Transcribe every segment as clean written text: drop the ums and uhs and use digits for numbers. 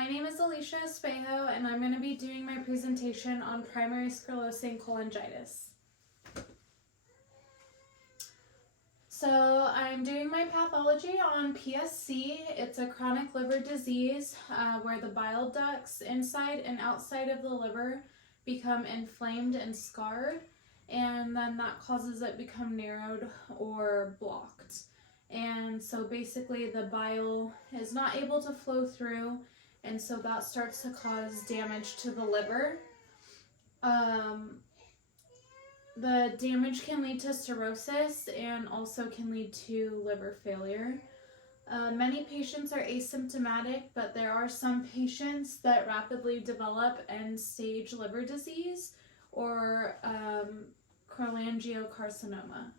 My name is Alicia Espejo, and I'm going to be doing my presentation on primary sclerosing cholangitis. So I'm doing my pathology on PSC. It's a chronic liver disease where the bile ducts inside and outside of the liver become inflamed and scarred, and then that causes it become narrowed or blocked. And so basically the bile is not able to flow through, and so that starts to cause damage to the liver. The damage can lead to cirrhosis and also can lead to liver failure. Many patients are asymptomatic, but there are some patients that rapidly develop end-stage liver disease or cholangiocarcinoma.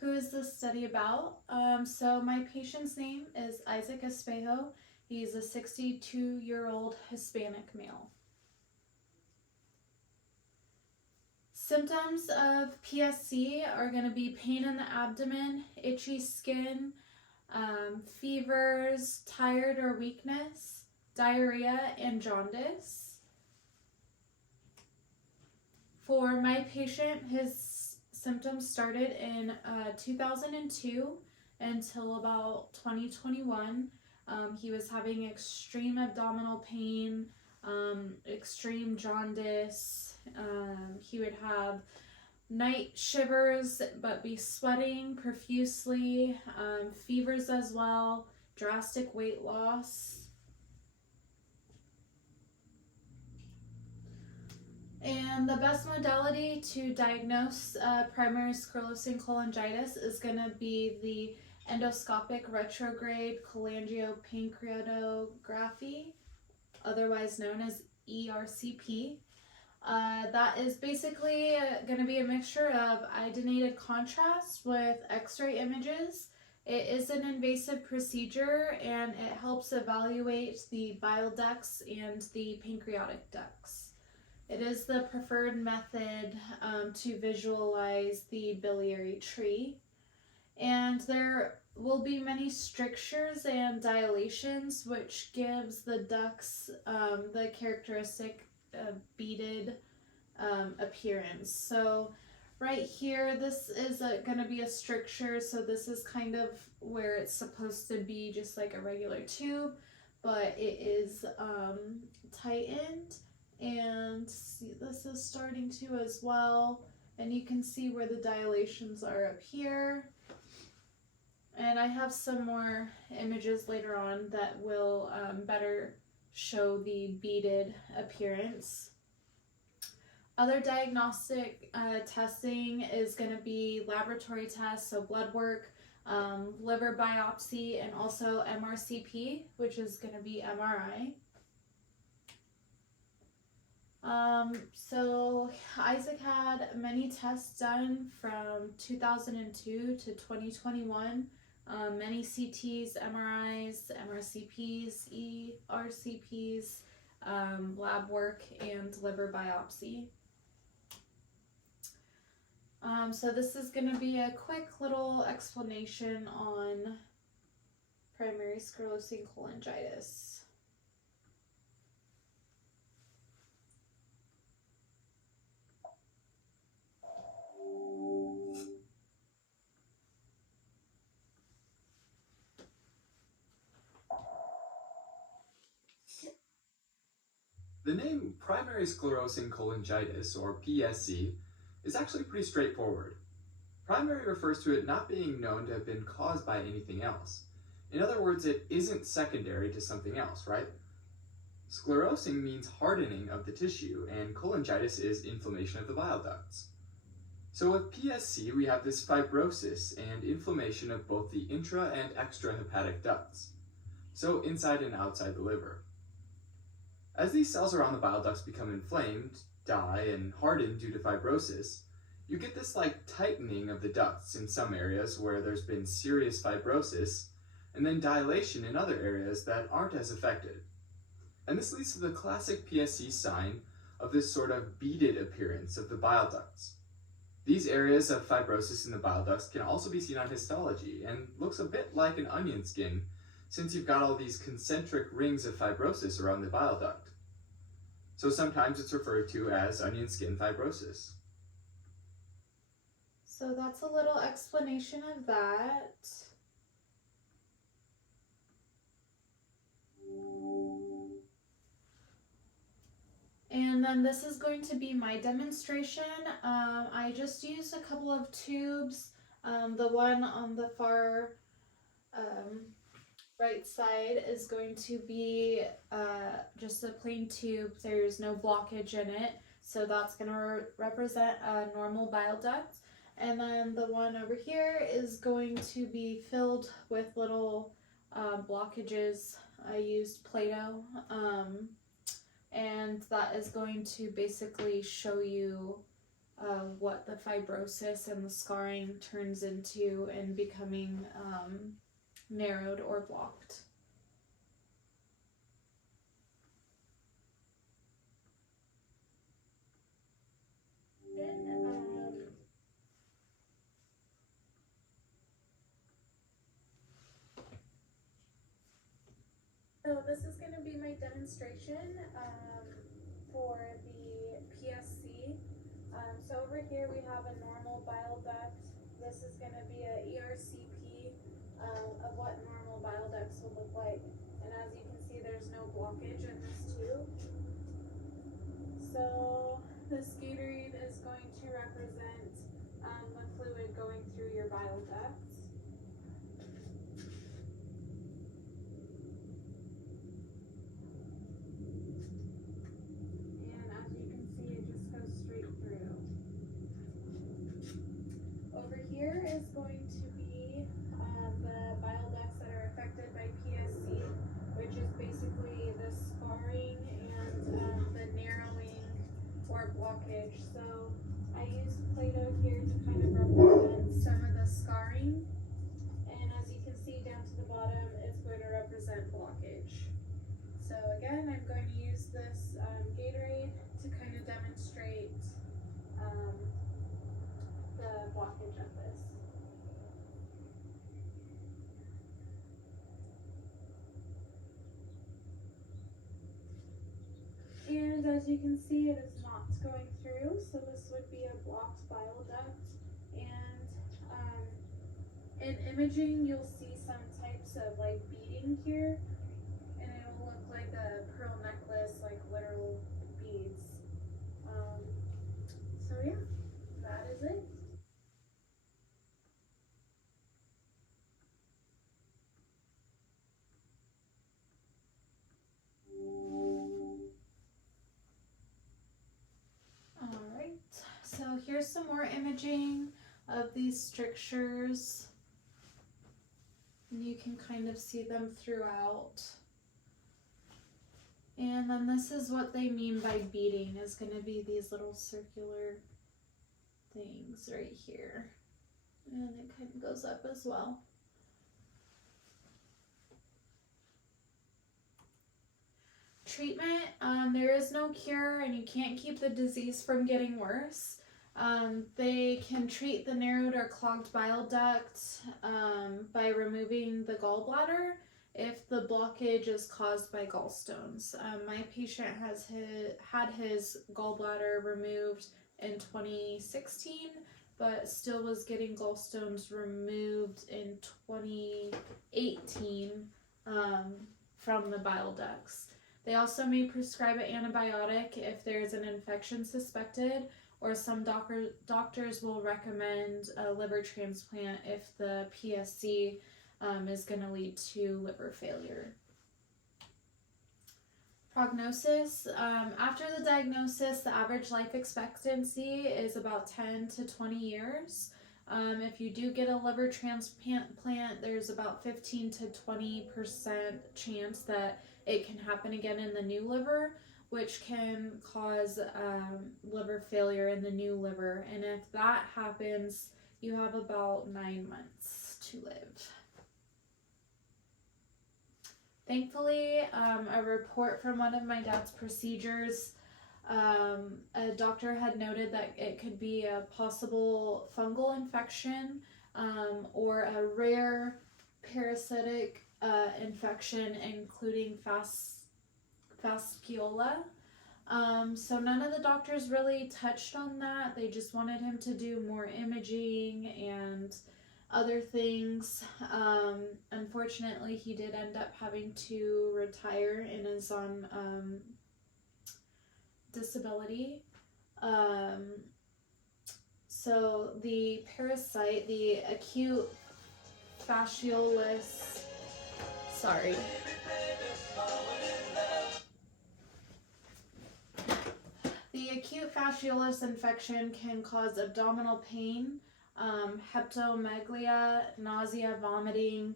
Who is this study about? So my patient's name is Isaac Espejo. He's a 62-year-old Hispanic male. Symptoms of PSC are going to be pain in the abdomen, itchy skin, fevers, tired or weakness, diarrhea, and jaundice. For my patient, his symptoms started in 2002 until about 2021. He was having extreme abdominal pain, extreme jaundice. He would have night shivers but be sweating profusely, fevers as well, drastic weight loss. And the best modality to diagnose primary sclerosing cholangitis is going to be the endoscopic retrograde cholangiopancreatography, otherwise known as ERCP. That is basically going to be a mixture of iodinated contrast with X-ray images. It is an invasive procedure and it helps evaluate the bile ducts and the pancreatic ducts. It is the preferred method to visualize the biliary tree. And there will be many strictures and dilations, which gives the ducts the characteristic beaded appearance. So right here, this is going to be a stricture, so this is kind of where it's supposed to be just like a regular tube, but it is tightened, and see, this is starting to as well, and you can see where the dilations are up here. And I have some more images later on that will better show the beaded appearance. Other diagnostic testing is going to be laboratory tests, so blood work, liver biopsy, and also MRCP, which is going to be MRI. So Isaac had many tests done from 2002 to 2021. Many CTs, MRIs, MRCPs, ERCPs, lab work, and liver biopsy. So this is going to be a quick little explanation on primary sclerosing cholangitis. The name primary sclerosing cholangitis, or PSC, is actually pretty straightforward. Primary refers to it not being known to have been caused by anything else. In other words, it isn't secondary to something else, right? Sclerosing means hardening of the tissue, and cholangitis is inflammation of the bile ducts. So with PSC, we have this fibrosis and inflammation of both the intra and extrahepatic ducts, so inside and outside the liver. As these cells around the bile ducts become inflamed, die, and harden due to fibrosis, you get this tightening of the ducts in some areas where there's been serious fibrosis, and then dilation in other areas that aren't as affected. And this leads to the classic PSC sign of this sort of beaded appearance of the bile ducts. These areas of fibrosis in the bile ducts can also be seen on histology and looks a bit like an onion skin since you've got all these concentric rings of fibrosis around the bile duct. So sometimes it's referred to as onion skin fibrosis. So that's a little explanation of that. And then this is going to be my demonstration. I just used a couple of tubes. The one on the far right side is going to be just a plain tube. There's no blockage in it. So that's going to represent a normal bile duct. And then the one over here is going to be filled with little blockages. I used Play-Doh. And that is going to basically show you what the fibrosis and the scarring turns into and becoming narrowed or blocked. So this is going to be my demonstration for the PSC. So over here we have a normal bile duct. This is going to be a ERCP of what normal bile ducts will look like. And as you can see, there's no blockage in this tube. So this Gatorade is going to represent the fluid going through your bile ducts. And as you can see, it just goes straight through. Over here is going to be the bile ducts that are affected by PSC, which is basically the scarring and the narrowing or blockage. So I used Play-Doh here to kind of represent some of the scarring. And as you can see down to the bottom, it's going to represent blockage. So again, I'm going to use this Gatorade to kind of demonstrate the blockage of this. And as you can see, it is not going through, so this would be a blocked bile duct. And in imaging, you'll see some types of like beading here, and it'll look like a pearl necklace, like literal beads. So yeah, that is it. Alright, so here's some more imaging of these strictures. And you can kind of see them throughout. And then this is what they mean by beading, is going to be these little circular things right here. And it kind of goes up as well. Treatment, there is no cure and you can't keep the disease from getting worse. They can treat the narrowed or clogged bile duct by removing the gallbladder if the blockage is caused by gallstones. My patient has had his gallbladder removed in 2016, but still was getting gallstones removed in 2018 from the bile ducts. They also may prescribe an antibiotic if there's an infection suspected, or some doctors will recommend a liver transplant if the PSC is going to lead to liver failure. Prognosis. After the diagnosis, the average life expectancy is about 10 to 20 years. If you do get a liver transplant, there's about 15 to 20% chance that it can happen again in the new liver, which can cause liver failure in the new liver. And if that happens, you have about 9 months to live. Thankfully, a report from one of my dad's procedures, a doctor had noted that it could be a possible fungal infection or a rare parasitic infection, including fasciola. So none of the doctors really touched on that. They just wanted him to do more imaging and other things. Unfortunately, he did end up having to retire and is on disability. So the parasite, the acute fasciolus, sorry. The acute fasciolus infection can cause abdominal pain, hepatomegalia, nausea, vomiting,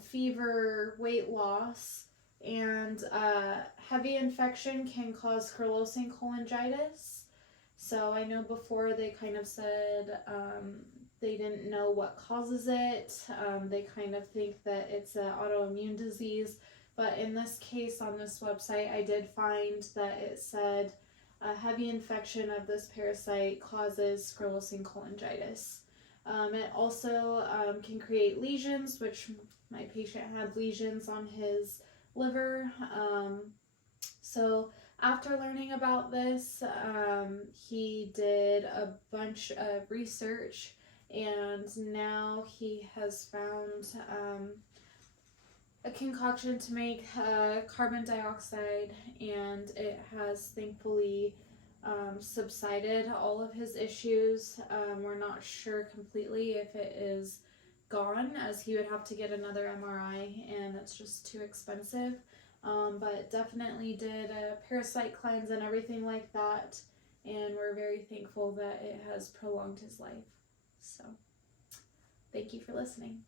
fever, weight loss, and heavy infection can cause Sclerosing cholangitis. So I know before they kind of said they didn't know what causes it. They kind of think that it's an autoimmune disease. But in this case on this website, I did find that it said a heavy infection of this parasite causes Sclerosing cholangitis. It also can create lesions, which my patient had lesions on his liver. So after learning about this, he did a bunch of research, and now he has found a concoction to make carbon dioxide, and it has thankfully subsided all of his issues. We're not sure completely if it is gone, as he would have to get another MRI, and it's just too expensive. But definitely did a parasite cleanse and everything like that, and we're very thankful that it has prolonged his life. So, thank you for listening.